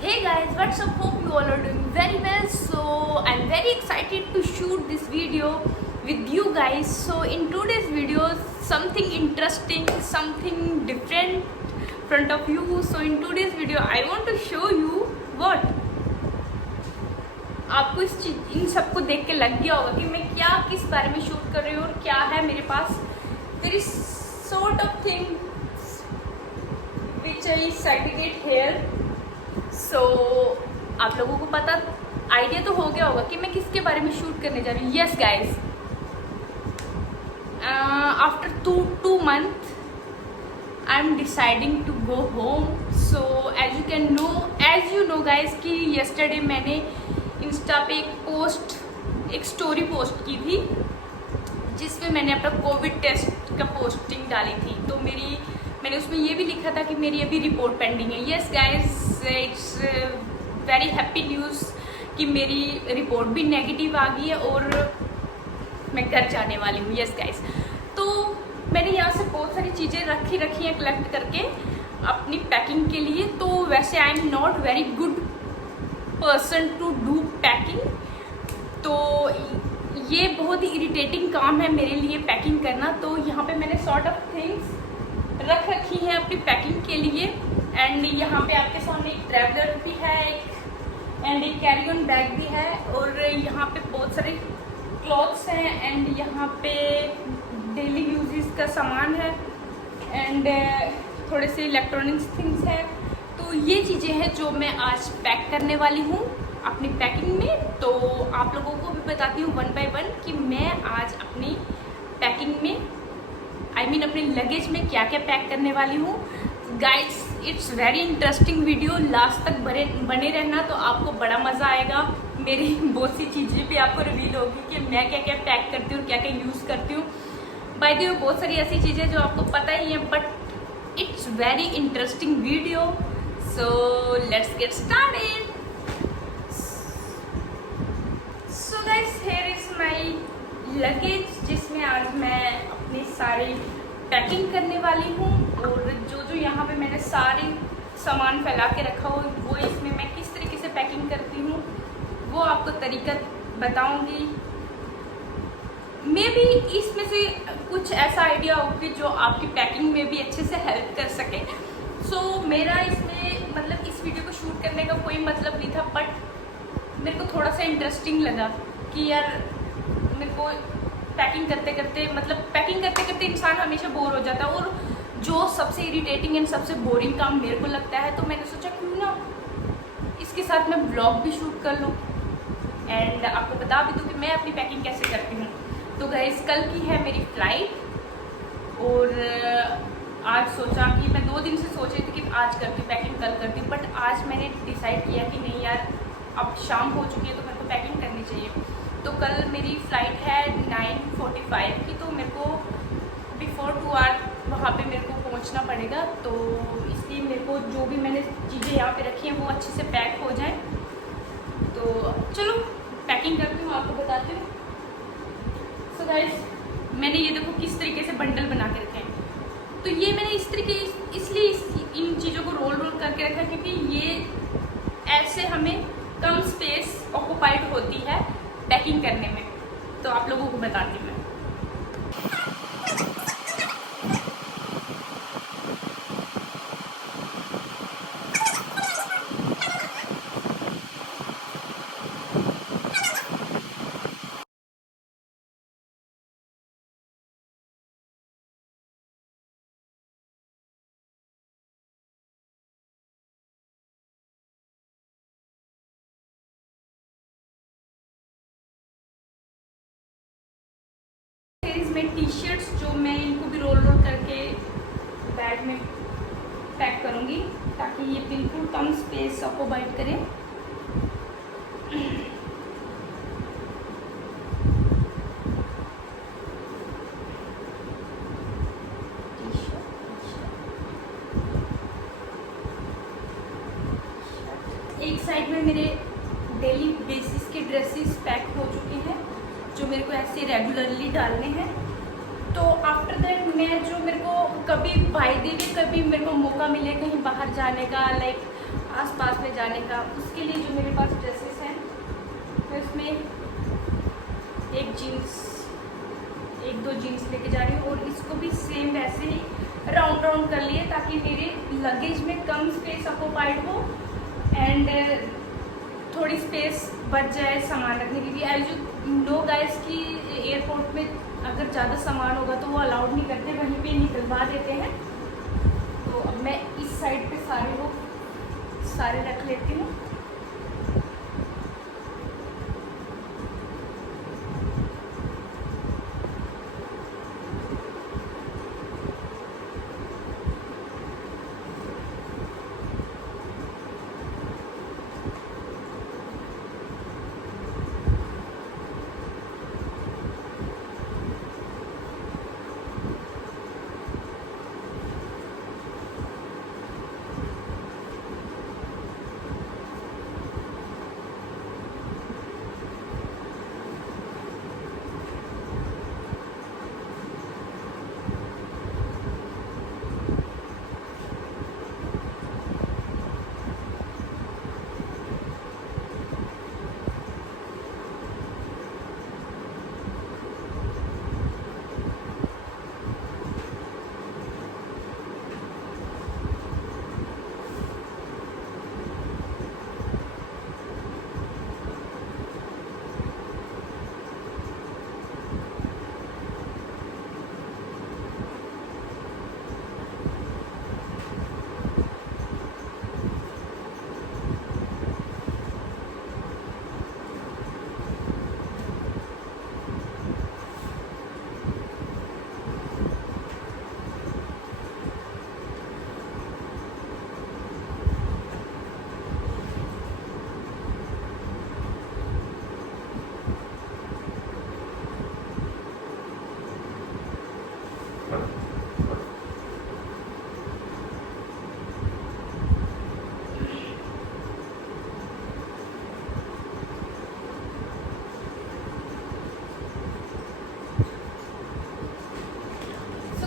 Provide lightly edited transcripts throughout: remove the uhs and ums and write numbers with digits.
Hey guys, what's up? Hope you all are doing very well. So I'm very excited to shoot this video with you guys. So in today's video, something interesting, something different front of you. So in today's video, I want to show you what आपको इन सबको देख के लग गया होगा कि मैं क्या किस बारे में शूट कर रही हूँ और क्या है मेरे पास. There is sort of things which I segregate here. So आप लोगों को पता आइडिया तो हो गया होगा कि मैं किसके बारे में शूट करने जा रही हूँ. Yes guys, after two month I am deciding to go home. So as you know guys कि यस्टरडे मैंने इंस्टा पे एक स्टोरी पोस्ट की थी जिसमें मैंने अपना कोविड टेस्ट का पोस्टिंग डाली थी. तो मैंने उसमें ये भी लिखा था कि मेरी अभी रिपोर्ट पेंडिंग है. Yes guys, it's very happy news कि मेरी रिपोर्ट भी नेगेटिव आ गई है और मैं घर जाने वाली हूँ. यस गाइज, तो मैंने यहाँ से बहुत सारी चीज़ें रखी हैं कलेक्ट करके अपनी पैकिंग के लिए. तो वैसे I am not very good person to do packing, तो ये बहुत ही इरिटेटिंग काम है मेरे लिए पैकिंग करना. तो यहाँ पे मैंने सॉर्ट ऑफ थिंग्स रखी हैं अपनी पैकिंग के लिए. एंड यहाँ पे आपके सामने एक ट्रैवलर भी है एंड एक कैरी ऑन बैग भी है और यहाँ पे बहुत सारे क्लॉथ्स हैं एंड यहाँ पे डेली यूजेस का सामान है एंड थोड़े से इलेक्ट्रॉनिक्स थिंग्स हैं. तो ये चीज़ें हैं जो मैं आज पैक करने वाली हूँ अपनी पैकिंग में. तो आप लोगों को भी बताती हूँ वन बाय वन कि मैं आज अपनी पैकिंग में अपने लगेज में क्या क्या पैक करने वाली हूँ. Guides, it's very interesting video, last तक बने रहना तो आपको बड़ा मज़ा आएगा. मेरी बहुत सी चीज़ें भी आपको रिवील होगी कि मैं क्या क्या पैक करती हूँ, क्या क्या यूज़ करती हूँ. बाय द वे, बहुत सारी ऐसी चीज़ें जो आपको पता ही है, but it's very interesting video. So let's get started. So guys, here is my luggage जिसमें आज मैं अपनी सारी पैकिंग करने वाली हूँ. और जो यहाँ पे मैंने सारी सामान फैला के रखा हो वो इसमें मैं किस तरीके से पैकिंग करती हूँ वो आपको तरीका बताऊँगी. मे भी इसमें से कुछ ऐसा आइडिया होगी जो आपकी पैकिंग में भी अच्छे से हेल्प कर सके. सो मेरा इसमें मतलब इस वीडियो को शूट करने का कोई मतलब नहीं था, बट मेरे को थोड़ा सा इंटरेस्टिंग लगा कि यार मेरे को पैकिंग करते करते इंसान हमेशा बोर हो जाता है. और जो सबसे इरिटेटिंग एंड सबसे बोरिंग काम मेरे को लगता है, तो मैंने सोचा क्यों ना इसके साथ मैं ब्लॉग भी शूट कर लूँ एंड आपको बता भी दूँ कि मैं अपनी पैकिंग कैसे करती हूँ. तो गाइस, कल की है मेरी फ्लाइट और आज सोचा कि मैं 2 दिन से सोच रही थी कि आज करती पैकिंग कल करती, बट आज मैंने डिसाइड किया कि नहीं यार, अब शाम हो चुकी है तो मेरे को पैकिंग करनी चाहिए. तो कल मेरी फ़्लाइट है 9:45 की, तो मेरे को बिफोर 2 आवर वहाँ पे मेरे को पहुँचना पड़ेगा. तो इसलिए मेरे को जो भी मैंने चीज़ें यहाँ पे रखी हैं वो अच्छे से पैक हो जाएं. तो चलो पैकिंग करती हूँ, आपको बताती हूँ. सो गाइस, मैंने ये देखो किस तरीके से बंडल बना के रखे हैं. तो ये मैंने इसलिए इन चीज़ों को रोल करके रखा है क्योंकि ये ऐसे हमें कम स्पेस ऑक्यूपाइड होती है पैकिंग करने में. तो आप लोगों को बताती हूँ मैं. में टी शर्ट्स जो मैं इनको भी रोल करके बैग में पैक करूँगी ताकि ये बिल्कुल कम स्पेस ऑक्यूपाइड करे. एक साइड में मेरे डेली बेसिस के ड्रेसेस पैक हो चुके हैं जो मेरे को ऐसे रेगुलरली डालने हैं. तो आफ्टर दैट मैं जो मेरे को कभी बाय द वे कभी मेरे को मौका मिले कहीं बाहर जाने का, लाइक आसपास में जाने का। उसके लिए जो मेरे पास ड्रेसेस हैं, मैं उसमें एक दो जीन्स लेके जा रही हूँ और इसको भी सेम वैसे ही राउंड राउंड कर लिए ताकि मेरे लगेज में कम स्पेस ऑक्यूपाइड हो एंड थोड़ी स्पेस बच जाए सामान रखने के लिए। एज यू नो गाइस कि एयरपोर्ट में अगर ज़्यादा सामान होगा तो वो अलाउड नहीं करते, वहीं पे निकलवा देते हैं। तो अब मैं इस साइड पे सारे रख लेती हूँ।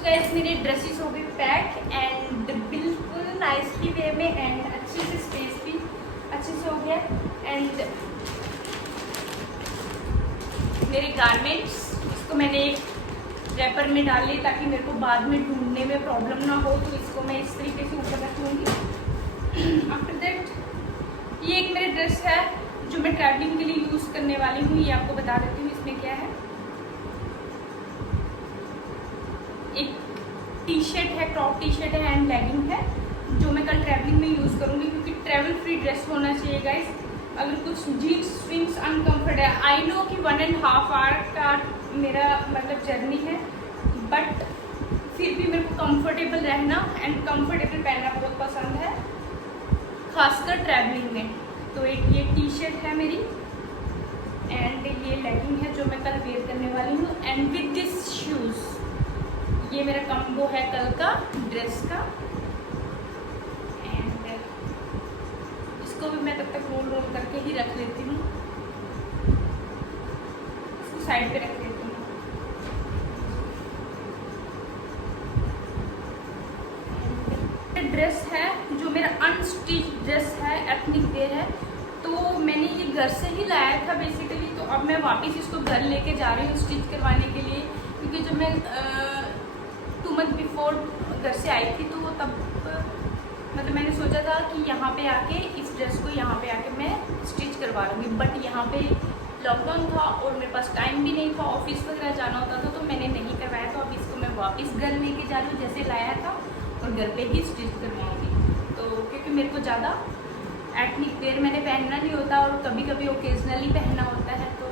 गाइस मेरे ड्रेसेस हो गए पैक एंड बिल्कुल नाइसली वे में एंड अच्छे से स्पेस भी अच्छे से हो गया। एंड मेरे गारमेंट्स इसको मैंने एक रैपर में डाल ली ताकि मेरे को बाद में ढूंढने में प्रॉब्लम ना हो, तो इसको मैं इस तरीके से ऊपर रख लूँगी। आफ्टर दैट ये एक मेरे ड्रेस है जो मैं ट्रैवलिंग के लिए यूज़ करने वाली हूँ। ये आपको बता देती हूँ इसमें क्या है। एक टी शर्ट है, क्रॉप टी शर्ट है एंड लेगिंग है जो मैं कल ट्रैवलिंग में यूज़ करूँगी क्योंकि ट्रैवल फ्री ड्रेस होना चाहिए गाइस। अगर कुछ जीन्स विंग्स अनकम्फर्ट है, आई नो कि 1.5 आवर का मेरा मतलब जर्नी है, बट फिर भी मेरे को कंफर्टेबल रहना एंड कंफर्टेबल पहनना बहुत पसंद है, खासकर ट्रैवलिंग में। तो एक ये टी शर्ट है मेरी एंड ये लेगिंग है जो मैं कल वेयर करने वाली हूँ एंड विद दिस शूज़। ये मेरा कम्बो है कल का ड्रेस का। एंड इसको भी मैं तब तक रोल करके ही रख लेती हूँ, इसको साइड पे रख लेती हूँ। ड्रेस है जो मेरा अनस्टिच ड्रेस है, एथनिक वेयर है, तो मैंने ये घर से ही लाया था बेसिकली। तो अब मैं वापस इसको घर लेके जा रही हूँ स्टिच करवाने के लिए, क्योंकि जब मैं 2 मंथ बिफोर घर से आई थी तो तब मतलब मैंने सोचा था कि यहाँ पे आके इस ड्रेस को यहाँ पे आके मैं स्टिच करवा लूँगी, बट यहाँ पे लॉकडाउन था और मेरे पास टाइम भी नहीं था, ऑफिस वगैरह जाना होता था, तो मैंने नहीं करवाया। तो अब इसको मैं वापस घर लेके जा रही हूँ जैसे लाया था और घर पे ही स्टिच करवाऊँगी। तो क्योंकि मेरे को ज़्यादा एथनिक वेयर मैंने पहनना नहीं होता और कभी कभी ओकेजनली पहनना होता है, तो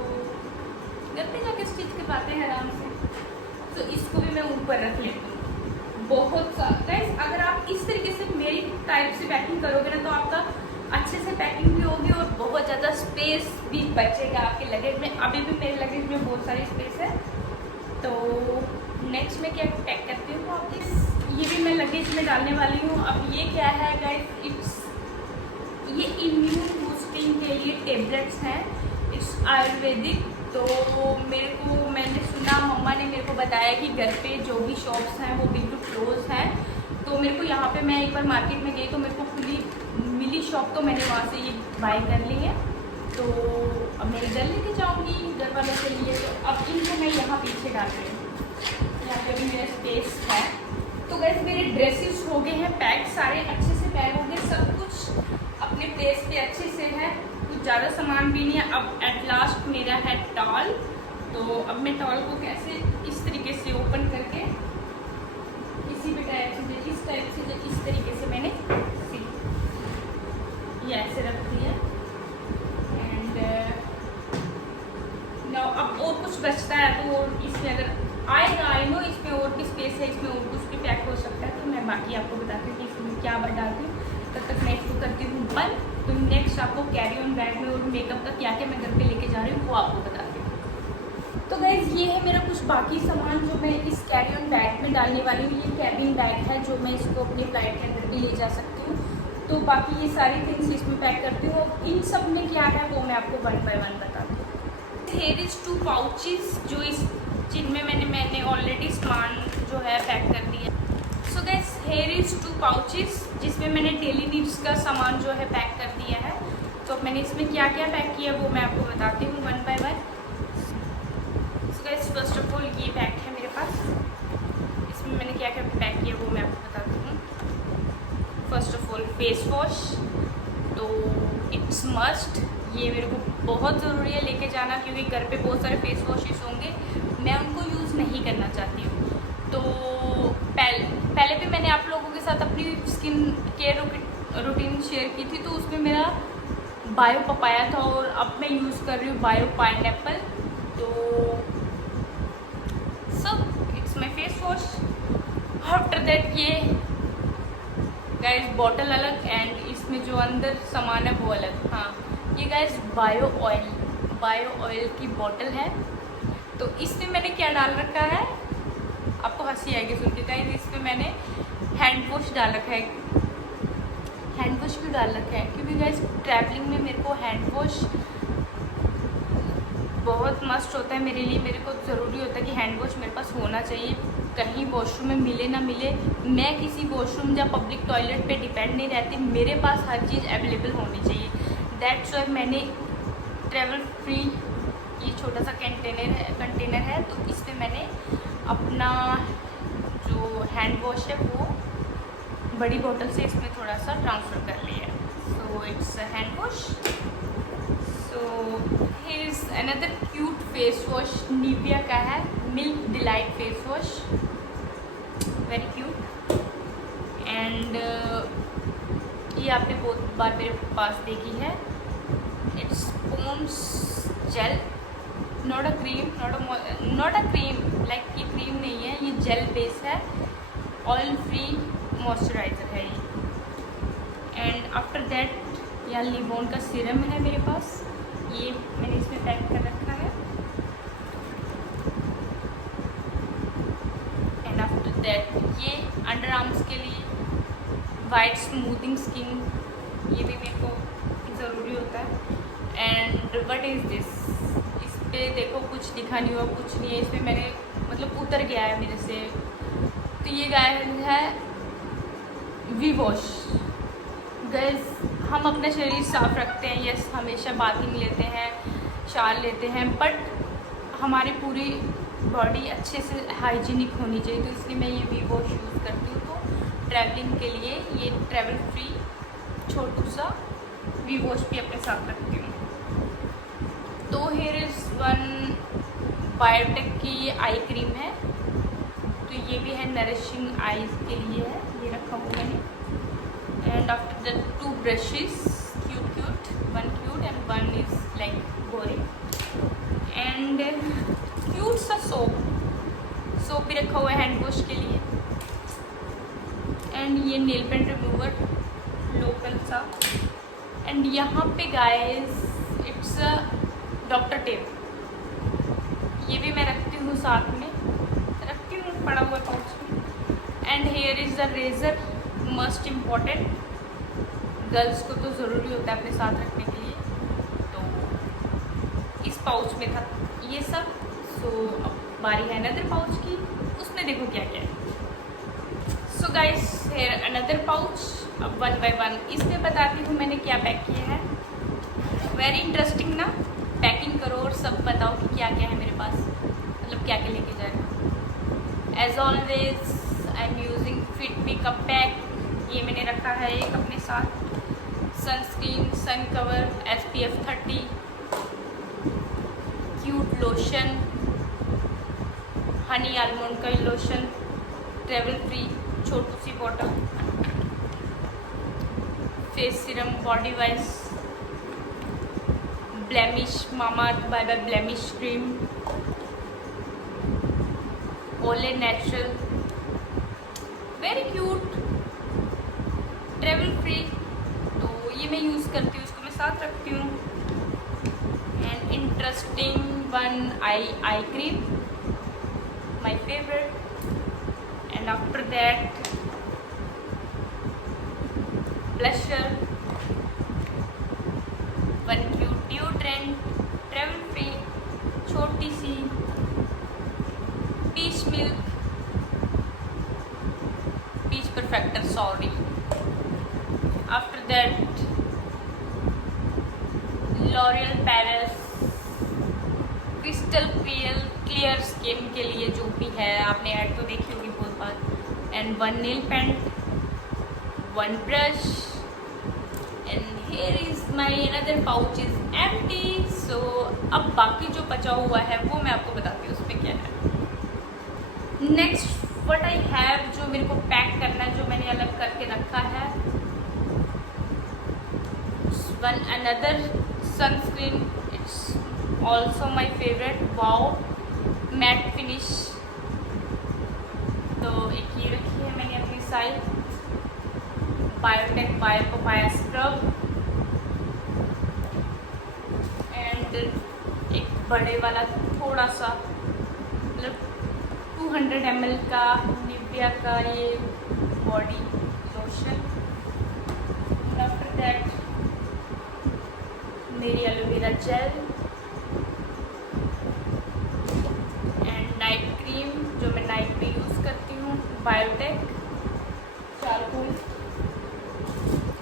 घर पे जाके स्टिच करवाते हैं आराम से। तो इसको भी मैं ऊपर रख लेती हूँ। बहुत गाइस अगर आप इस तरीके से मेरी टाइप से पैकिंग करोगे ना तो आपका अच्छे से पैकिंग भी होगी और बहुत ज़्यादा स्पेस भी बचेगा आपके लगेज में। अभी भी मेरे लगेज में बहुत सारी स्पेस है। तो नेक्स्ट में क्या पैक करती हूँ आप ये भी मैं लगेज में डालने वाली हूँ। अब ये क्या है गाइस, ये इम्यून बूस्टिंग के लिए टेबलेट्स हैं, इट्स आयुर्वेदिक। तो मैंने सुना, मम्मा ने मेरे को बताया कि घर पे जो भी शॉप्स हैं वो बिल्कुल क्लोज हैं। तो मेरे को यहाँ पे मैं एक बार मार्केट में गई तो मेरे को खुली मिली शॉप तो मैंने वहाँ से ये बाय कर ली है, तो अब मैं इधर लेके जाऊँगी घर वालों के लिए। तो अब इनको मैं यहाँ पीछे डाल रही हूँ, यहाँ पे भी मेरा स्पेस है। तो गैस मेरे ड्रेसेस हो गए हैं पैक, सारे अच्छे से पैक हो गए, सब कुछ अपने प्लेस पे अच्छे से है, कुछ ज़्यादा सामान भी नहीं है। अब एट लास्ट मेरा है टॉल, तो अब मैं टॉल को कैसे इस तरीके से ओपन करके किसी भी टाइप से इस तरीके से मैंने ये ऐसे रख दिया। एंड नाउ अब और कुछ बचता है तो इसमें अगर आएगा, आई नो इसमें और भी स्पेस है, इसमें और कुछ भी पैक हो सकता है, तो मैं बाकी आपको बताती हूँ कि इसमें क्या डालती हूँ। तब तक मैं इसको करती हूँ बंद। तो नेक्स्ट आपको कैरी ऑन बैग में और मेकअप का क्या क्या मैं घर पे लेके जा रही हूँ वो आपको बताती हूँ। तो गाइज ये है मेरा कुछ बाकी सामान जो मैं इस कैरी ऑन बैग में डालने वाली हूँ। ये कैबिन बैग है जो मैं इसको अपने फ्लाइट के अंदर भी ले जा सकती हूँ। तो बाकी ये सारी थिंग्स इसमें पैक करती हूँ। इन सब में क्या है वो मैं आपको 1 बाय 1 बताती हूँ। हेयर इज़ 2 पाउचेस जो इस जिनमें मैंने ऑलरेडी सामान जो है पैक कर दिया। सो गाइस हेयर इज़ 2 पाउचेस जिसमें मैंने डेली नीड्स का सामान जो है पैक कर दिया है। तो मैंने इसमें क्या क्या पैक किया वो मैं आपको बताती हूँ 1 by 1। So guys first of all ये पैक है मेरे पास, इसमें मैंने क्या क्या पैक किया वो मैं आपको बताती हूँ। First of all face wash, तो इट्स मस्ट, ये मेरे को बहुत ज़रूरी है लेके जाना, क्योंकि घर पे बहुत सारे फेस वॉशेस होंगे, मैं उनको यूज़ नहीं करना चाहती हूँ। तो पहले भी मैंने आप लोगों के साथ अपनी स्किन केयर रूटीन शेयर की थी, तो उसमें मेरा बायो पपाया था और अब मैं यूज़ कर रही हूँ बायो पाइनएप्पल। तो सब it's my face wash. After that ये गाइस बॉटल अलग एंड इसमें जो अंदर सामान है वो अलग। हाँ ये गाइस बायो ऑयल की बॉटल है। तो इसमें मैंने क्या डाल रखा है, आपको हंसी आएगी सुन के गाइस, इसमें मैंने हैंड वॉश डाल रखा है। हैंड वॉश क्यों डाल रखा है, क्योंकि गाइस ट्रैवलिंग में मेरे को हैंड वॉश बहुत मस्ट होता है मेरे लिए। मेरे को ज़रूरी होता है कि हैंड वॉश मेरे पास होना चाहिए, कहीं वॉशरूम में मिले ना मिले, मैं किसी वॉशरूम या पब्लिक टॉयलेट पे डिपेंड नहीं रहती, मेरे पास हर चीज़ अवेलेबल होनी चाहिए। दैट्स वाई मैंने ट्रैवल फ्री ये छोटा सा कंटेनर है, तो इसमें मैंने अपना जो हैंड वॉश है वो बड़ी बोतल से इसमें थोड़ा सा ट्रांसफ़र कर लिया है। So it's hand wash. So here is another cute face wash, Nivea का है, milk delight face wash, very cute. And ये आपने बहुत बार मेरे पास देखी है, it's Pond's gel, not a cream like ये क्रीम नहीं है, ये जेल बेस है, ऑयल फ्री मॉइस्चराइज़र है ये। एंड आफ्टर दैट यहाँ लिवोन का सीरम है मेरे पास, ये मैंने इसमें पैक कर रखा है। एंड आफ्टर दैट ये अंडर आर्म्स के लिए वाइट स्मूथिंग स्किन, ये भी मेरे को ज़रूरी होता है। एंड व्हाट इज़ दिस, इस पर देखो कुछ लिखा नहीं हुआ, कुछ नहीं है इसमें, मैंने मतलब उतर गया है मेरे से। तो ये गाय है वी वॉश। गैस हम अपना शरीर साफ़ रखते हैं, यस हमेशा बाथिंग लेते हैं, शावर लेते हैं, बट हमारी पूरी बॉडी अच्छे से हाइजीनिक होनी चाहिए। तो इसलिए मैं ये वी वॉश यूज़ करती हूँ। तो ट्रैवलिंग के लिए ये ट्रैवल फ्री छोटू सा वी वॉश भी अपने साथ रखती हूँ। तो हेयर इज़ 1 बायोटेक की ये आई क्रीम है, तो ये भी है नरिशिंग आईज के लिए है, ये रखा हुआ मैंने। And after that 2 brushes, cute, 1 cute and 1 is like boring. And cute सा सोप भी रखा हुआ है हैंड वॉश के लिए। एंड ये नेल पेंट रिमूवर लोकल सा। एंड यहाँ पे गाइस इट्स डॉक्टर टेप, ये भी मैं रखती हूँ साथ में, रखती हूँ पड़ा हुआ पाउच में। And here is the razor, must important, girls को तो ज़रूरी होता है अपने साथ रखने के लिए। तो इस पाउच में था ये सब। सो अब बारी है अनदर पाउच की, उसमें देखो क्या क्या है। So so guys here another pouch. अब 1 बाय 1 इसमें बताती हूँ मैंने क्या पैक किया है। वेरी इंटरेस्टिंग ना, पैकिंग करो और सब बताओ कि क्या क्या है मेरे पास, मतलब क्या क्या लेके जाएगा। As always I am using Fit Me का पैक। ये मैंने रखा है एक अपने साथ। Sunscreen, sun cover, SPF 30, cute lotion, honey almond का लोशन, ट्रेवल फ्री छोटू सी bottle, face serum body wise, blemish Mamaearth bye bye blemish cream, Olay natural, very cute, travel free. तो ये मैं यूज़ करती हूँ, इसको मैं साथ रखती हूँ। And interesting one eye cream, my favorite. And after that blusher, one cute deodorant, travel free छोटी सी peach milk, peach perfecter sorry. After that L'Oreal Paris crystal clear skin के लिए जो भी है, आपने ऐड तो देखी होगी बहुत बार। And 1 nail paint, 1 brush, and here is my another pouch is empty. So अब बाकी जो बचा हुआ है वो मैं आपको बताती हूँ उसमें क्या है। नेक्स्ट व्हाट आई हैव, जो मेरे को पैक करना है, जो मैंने अलग करके रखा है, one another sunscreen, it's also my favourite, wow matte finish. तो एक ये रखी है मैंने अपनी side, biotech bio papaya scrub, and एक बड़े वाला थोड़ा सा मतलब 200 ml का निविया का ये बॉडी लोशन। आफ्टर दैट मेरी aloe vera gel and night cream, जो मैं नाइट में यूज़ करती हूँ, biotech charcoal.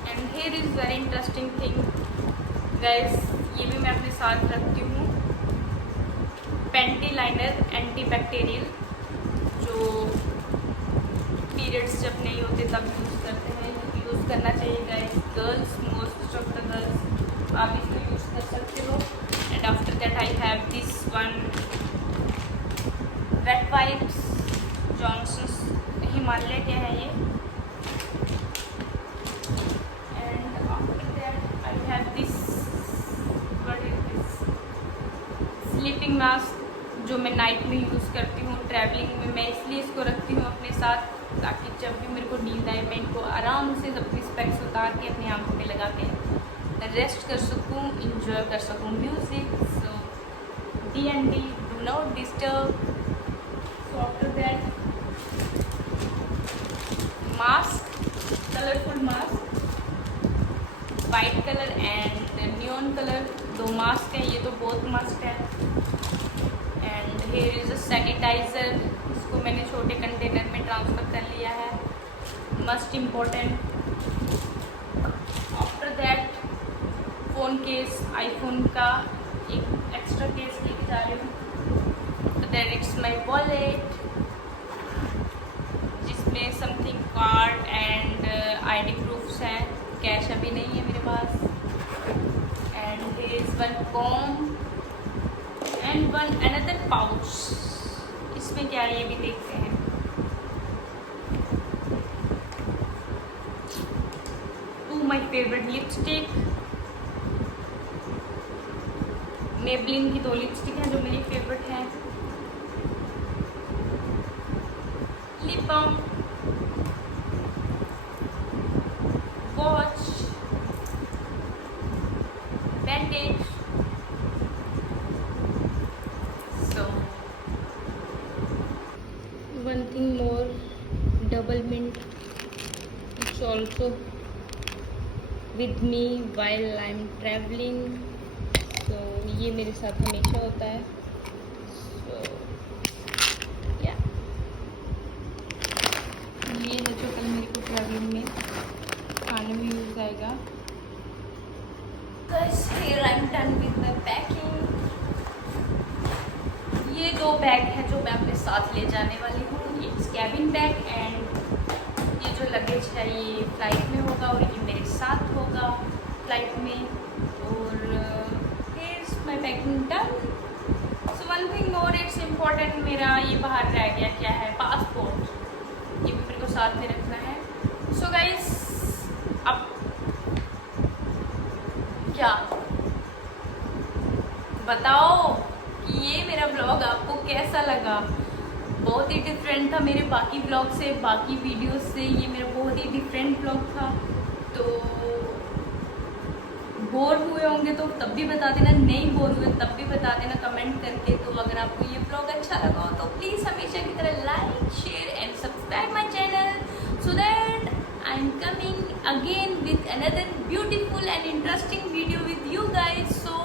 And here is very interesting thing guys, ये भी मैं अपने साथ रखती हूँ, पेंटी लाइनर एंटी बैक्टीरियल, जो पीरियड्स जब नहीं होते तब यूज़ करते हैं। यूज़ करना चाहिए guys, girls, most of the girls आप इसको यूज़ कर सकते हो। And after that I have this one wet wipes, Johnson's Himalaya के हैं ये। And after that I have this what is this sleeping mask, जो मैं नाइट में यूज़ करती हूँ। ट्रैवलिंग में मैं इसलिए इसको रखती हूँ अपने साथ, ताकि जब भी मेरे को नींद आए मैं इनको आराम से अपनी स्पेक्स उतार के अपनी आंखों में लगा के रेस्ट कर सकूँ, इंजॉय कर सकूँ music. So DND, do not disturb. So after that mask, colourful mask, white colour and neon colour, 2 mask है, ये तो बहुत मस्त है। And here is a sanitiser, इसको मैंने छोटे कंटेनर में ट्रांसफ़र कर लिया है, must important. After that phone case, iPhone का एक एक्स्ट्रा केस लेके जा रही हूँ। After that it's my wallet, जिसमें something card and ID proofs हैं, कैश अभी नहीं है मेरे पास। And here is one comb and one another pouch, इसमें क्या है ये भी देखते हैं। Two my favourite lipstick, Maybelline की 2 लिपस्टिक हैं जो मेरी फेवरेट हैं। Lip balm, watch, bandage. So one thing more, double mint, it's also with me while I am travelling. तो ये मेरे साथ हमेशा होता है। सो या ये है जो कल मेरे को ट्रैवलिंग में खाने में यूज़ आएगा। Guys, here I'm done with my packing. ये 2 बैग है जो मैं अपने साथ ले जाने वाली हूँ। एक कैबिन बैग एंड ये जो लगेज है ये फ्लाइट में होगा और ये मेरे साथ होगा फ्लाइट में। और here's my packing done. So one thing more, it's important, मेरा ये बाहर रह गया क्या है, पासपोर्ट, ये भी मेरे को साथ में रखना है। So guys, अब क्या बताओ कि ये मेरा ब्लॉग आपको कैसा लगा। बहुत ही डिफरेंट था मेरे बाकी ब्लॉग से, बाकी वीडियोस से। ये मेरा बहुत ही डिफरेंट ब्लॉग था। तो बोर हुए होंगे तो तब भी बता देना, नहीं बोर हुए तब भी बता देना कमेंट करके। तो अगर आपको ये ब्लॉग अच्छा लगा हो तो प्लीज़ हमेशा की तरह like, share and subscribe my channel, so that I'm coming again with another beautiful and interesting video with you guys. So